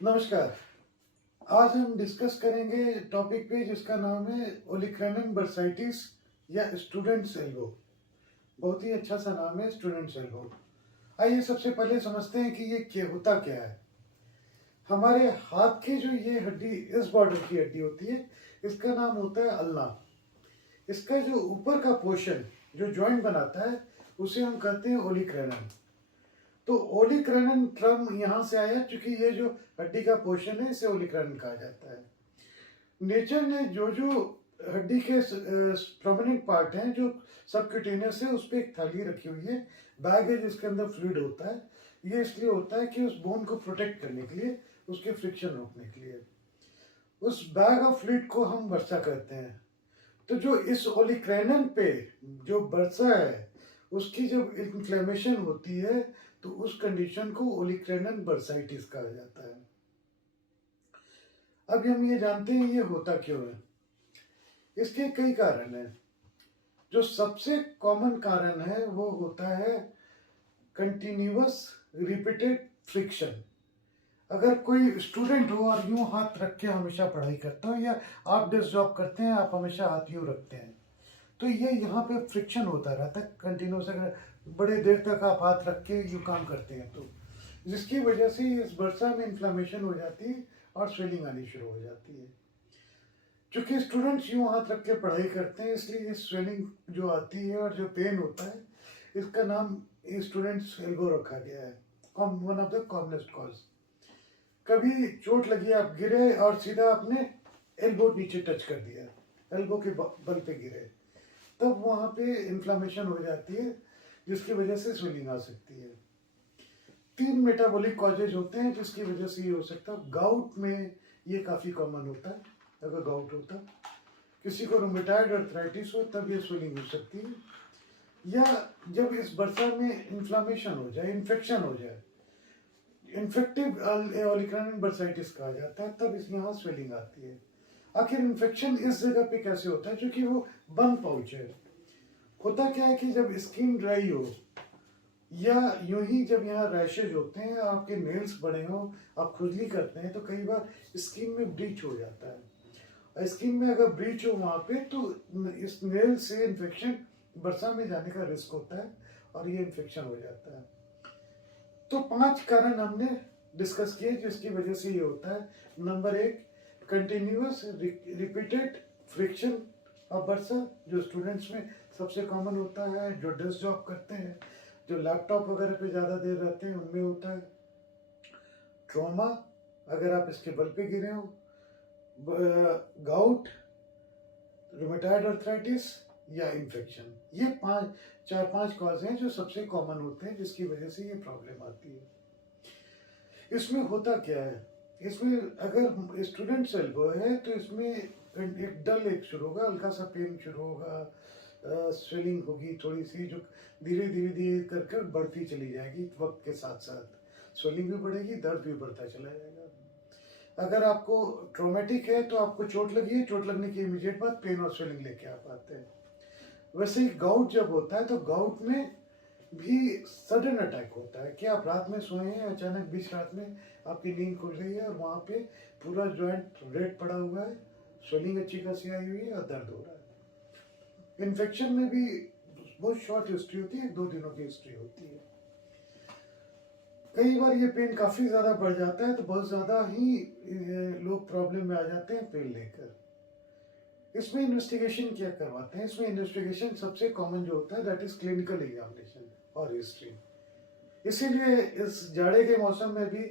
नमस्कार। आज हम डिस्कस करेंगे टॉपिक पे जिसका नाम है ओलिक्रैनन बर्साइटिस या स्टूडेंट्स एल्बो। बहुत ही अच्छा सा नाम है, स्टूडेंट्स एल्बो। आइए सबसे पहले समझते हैं कि ये क्या होता क्या है। हमारे हाथ की जो ये हड्डी, इस बॉर्डर की हड्डी होती है, इसका नाम होता है अल्ना। इसका जो ऊपर का पोर्शन जो जॉइंट बनाता है उसे हम कहते हैं ओलिक्रैनन। तो ओलिक्रैनन टर्म यहाँ से आया क्योंकि ये जो हड्डी का पोर्शन है इसे ओलिक्रैनन कहा जाता है। नेचर ने जो जो हड्डी के प्रोमिनेंट पार्ट हैं जो सबक्यूटेनियस है उस पर एक थैली रखी हुई है, बैग है जिसके अंदर फ्लूइड होता है। ये इसलिए होता है कि उस बोन को प्रोटेक्ट करने के लिए, उसके फ्रिक्शन रोकने के लिए। उस बैग ऑफ फ्लूइड को हम वर्सा कहते हैं। तो जो इस ओलिक्रैनन पे जो वर्सा है उसकी जब इन्फ्लेमेशन होती है तो उस कंडीशन को ओलिक्रैनन बर्साइटिस कहा जाता है। अब हम ये जानते हैं ये होता क्यों है। इसके कई कारण हैं। जो सबसे कॉमन कारण है वो होता है कंटिन्यूअस रिपीटेड फ्रिक्शन। अगर कोई स्टूडेंट हो और यूं हाथ रख के हमेशा पढ़ाई करता हो, या आप डेस्क जॉब करते हैं आप हमेशा हाथ यूं रखते हैं, तो ये यहाँ पे फ्रिक्शन होता रहता है कंटिन्यूस। अगर बड़े देर तक आप हाथ रख के यूं काम करते हैं तो जिसकी वजह से इस बर्सा में इन्फ्लेमेशन हो जाती है और स्वेलिंग आनी शुरू हो जाती है। चूंकि स्टूडेंट्स यूं हाथ रख के पढ़ाई करते हैं इसलिए ये स्वेलिंग जो आती है और जो पेन होता है इसका नाम स्टूडेंट्स एल्बो रखा गया है। One of the commonest cause. कभी चोट लगी, आप गिरे और सीधा आपने एल्बो नीचे टच कर दिया, एल्बो के बल पे गिरे, तब वहाँ पे इन्फ्लामेशन हो जाती है जिसकी वजह से स्वेलिंग आ सकती है। 3 मेटाबॉलिक कॉजेज होते हैं जिसकी वजह से ये हो सकता है। गाउट में ये काफ़ी कॉमन होता है। अगर गाउट होता, किसी को रूमेटॉइड अर्थराइटिस हो तब ये स्वेलिंग हो सकती है, या जब इस बर्सा में इन्फ्लामेशन हो जाए, इन्फेक्शन हो जाए, इन्फेक्टिव ओलिक्रैनन बर्साइटिस कहा जाता है, तब इस यहाँ स्वेलिंग आती है। आखिर इन्फेक्शन इस जगह पे कैसे होता है? क्योंकि वो बंद पाउच है। होता क्या है कि जब स्किन ड्राई हो या यूं ही जब यहाँ रैशेज होते हैं, आपके नेल्स बड़े हो, आप खुजली करते हैं, तो कई बार स्किन में ब्लीच हो जाता है। और स्किन में अगर ब्लीच हो वहाँ पे तो इस नेल से इन्फेक्शन बरसा में जाने का रिस्क होता है और ये इन्फेक्शन हो जाता है। तो 5 कारण हमने डिस्कस किए जिसकी वजह से ये होता है। Number 1, continuous repeated friction of bursa, जो स्टूडेंट्स में सबसे कॉमन होता है, जो डेस्क जॉब करते हैं, जो लैपटॉप वगैरह पे ज़्यादा देर रहते हैं उनमें होता है। ट्रॉमा, अगर आप इसके बल पे गिरे हो, गाउट, रूमेटॉइड अर्थराइटिस या इन्फेक्शन। ये 4-5 कॉज हैं जो सबसे कॉमन होते हैं जिसकी वजह से ये प्रॉब्लम आती है। इसमें होता क्या है, इसमें अगर स्टूडेंट एल्बो है तो इसमें एक डल एक शुरू होगा, हल्का सा पेन शुरू होगा, स्वेलिंग होगी थोड़ी सी, जो धीरे धीरे धीरे करके बढ़ती चली जाएगी। वक्त के साथ साथ स्वेलिंग भी बढ़ेगी, दर्द भी बढ़ता चला जाएगा। अगर आपको ट्रोमेटिक है तो आपको चोट लगी है, चोट लगने की इमीडिएट बाद पेन और स्वेलिंग लेके आप आते हैं। वैसे ही गाउट जब होता है तो गाउट में भी सडन अटैक होता है कि आप रात में सोए हैं, अचानक बीच रात में आपकी नींद खुल गई है और वहाँ पे पूरा जॉइंट रेड पड़ा हुआ है, स्वेलिंग अच्छी खासी आई हुई है और दर्द हो रहा है। इन्फेक्शन में भी बहुत शॉर्ट हिस्ट्री होती है, 2 दिनों की हिस्ट्री होती है। कई बार ये पेन काफ़ी ज़्यादा बढ़ जाता है तो बहुत ज़्यादा ही लोग प्रॉब्लम में आ जाते हैं पेन लेकर। इसमें इन्वेस्टिगेशन क्या करवाते हैं? इसमें इन्वेस्टिगेशन सबसे कॉमन जो होता है दैट इज क्लिनिकल एग्जामिनेशन और हिस्ट्री। इसीलिए इस जाड़े के मौसम में भी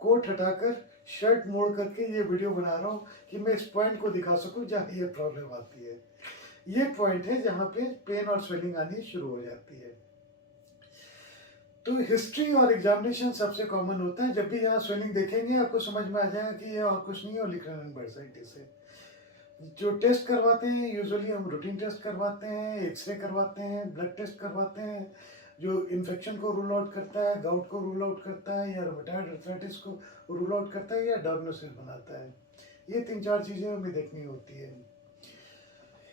कोट हटाकर शर्ट मोड़ करके ये वीडियो बना रहा हूँ कि मैं इस पॉइंट को दिखा सकूँ जहाँ ये प्रॉब्लम आती है। ये पॉइंट है जहाँ पे पेन और स्वेलिंग आनी शुरू हो जाती है। तो हिस्ट्री और एग्जामिनेशन सबसे कॉमन होता है। जब भी यहाँ स्वेलिंग देखेंगे आपको समझ में आ जाएगा कि ये और कुछ नहीं है, ओलिक्रैनन बर्साइटिस है। जो टेस्ट करवाते हैं यूजुअली हम रूटीन टेस्ट करवाते हैं, एक्सरे करवाते हैं, ब्लड टेस्ट करवाते हैं, जो इन्फेक्शन को रूल आउट करता है, गाउट को रूल आउट करता है, या रूमेटॉइड अर्थराइटिस को रूल आउट करता है, या डायग्नोसिस बनाता है। ये 3-4 चीज़ें हमें देखनी होती है।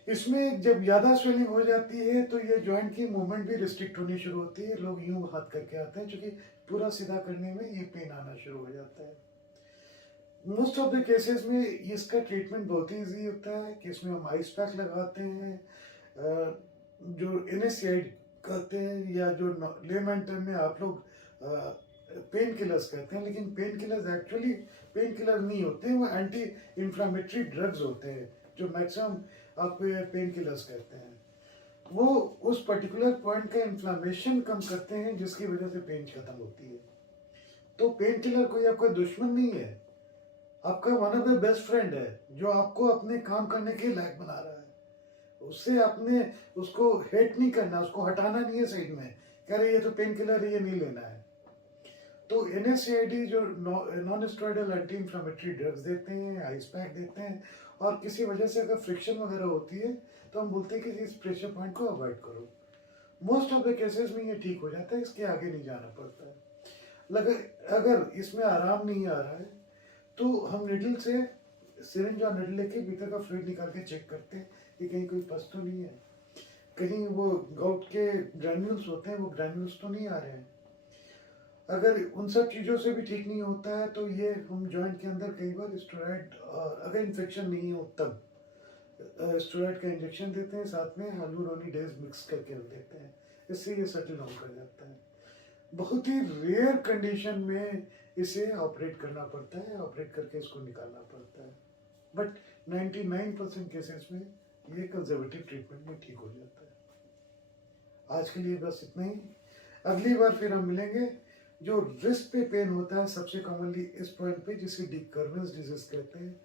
इसमें जब ज़्यादा स्वेलिंग हो जाती है तो ये जॉइंट की मूवमेंट भी रिस्ट्रिक्ट होनी शुरू होती है। लोग यूं हाथ करके आते हैं क्योंकि पूरा सीधा करने में ये पेन आना शुरू हो जाता है। मोस्ट ऑफ द केसेस में इसका ट्रीटमेंट बहुत ही ईजी होता है कि इसमें हम आइस पैक लगाते हैं, जो NSAID कहते हैं, या जो लेमैन टर्म में आप लोग पेन किलर्स कहते हैं, लेकिन pain killers actually pain killer नहीं होते हैं, वो एंटी इन्फ्लामेटरी ड्रग्स होते हैं जो मैक्सिमम आप पेन किलर्स कहते हैं। वो उस पर्टिकुलर पॉइंट का इन्फ्लामेशन कम करते हैं जिसकी वजह से पेन खत्म होती है। तो पेन किलर कोई आपका दुश्मन नहीं है, आपका one of the best friend है जो आपको अपने काम करने के लायक बना रहा है। उससे आपने उसको हेट नहीं करना, उसको हटाना नहीं है साइड में, कह रहे ये तो पेन किलर है, ये नहीं लेना है। तो NSAID जो non steroidal anti inflammatory drugs देते हैं, आइस पैक देते हैं, और किसी वजह से अगर फ्रिक्शन वगैरह होती है तो हम बोलते हैं कि इस प्रेशर पॉइंट को अवॉइड करो। मोस्ट ऑफ द केसेस में ये ठीक हो जाता है, इसके आगे नहीं जाना पड़ता है। अगर इसमें आराम नहीं आ रहा है तो हम निडल से, सिरिंज और निडल लेके भीतर का फ्लूइड निकाल के चेक करते हैं कि कहीं कोई पस तो नहीं है, कहीं वो गाउट के ग्रैन्यूल्स होते हैं वो ग्रैन्यूल्स तो नहीं आ रहे हैं। अगर उन सब चीज़ों से भी ठीक नहीं होता है तो ये हम जॉइंट के अंदर कई बार स्टेरॉइड, अगर इन्फेक्शन नहीं हो तब स्टेरॉइड का इंजेक्शन देते हैं, साथ में हाइलुरोनिडेज मिक्स करके देते हैं, इससे ये सेटल डाउन कर जाता है। बहुत ही रेयर कंडीशन में इसे ऑपरेट करना पड़ता है, ऑपरेट करके इसको निकालना पड़ता है, बट 99% केसेस में ये कंजर्वेटिव ट्रीटमेंट में ठीक हो जाता है। आज के लिए बस इतना ही। अगली बार फिर हम मिलेंगे। जो रिस्ट पे पेन होता है सबसे कॉमनली इस पॉइंट पे, जिसे डी कर्विन्स डिजीज कहते हैं,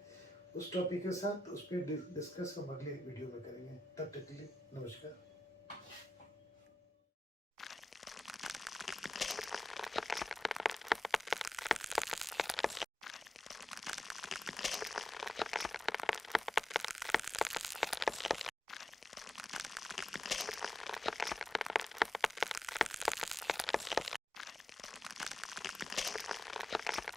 उस टॉपिक के साथ उस पर डिस्कस हम अगले वीडियो में करेंगे। तब तक के लिए नमस्कार।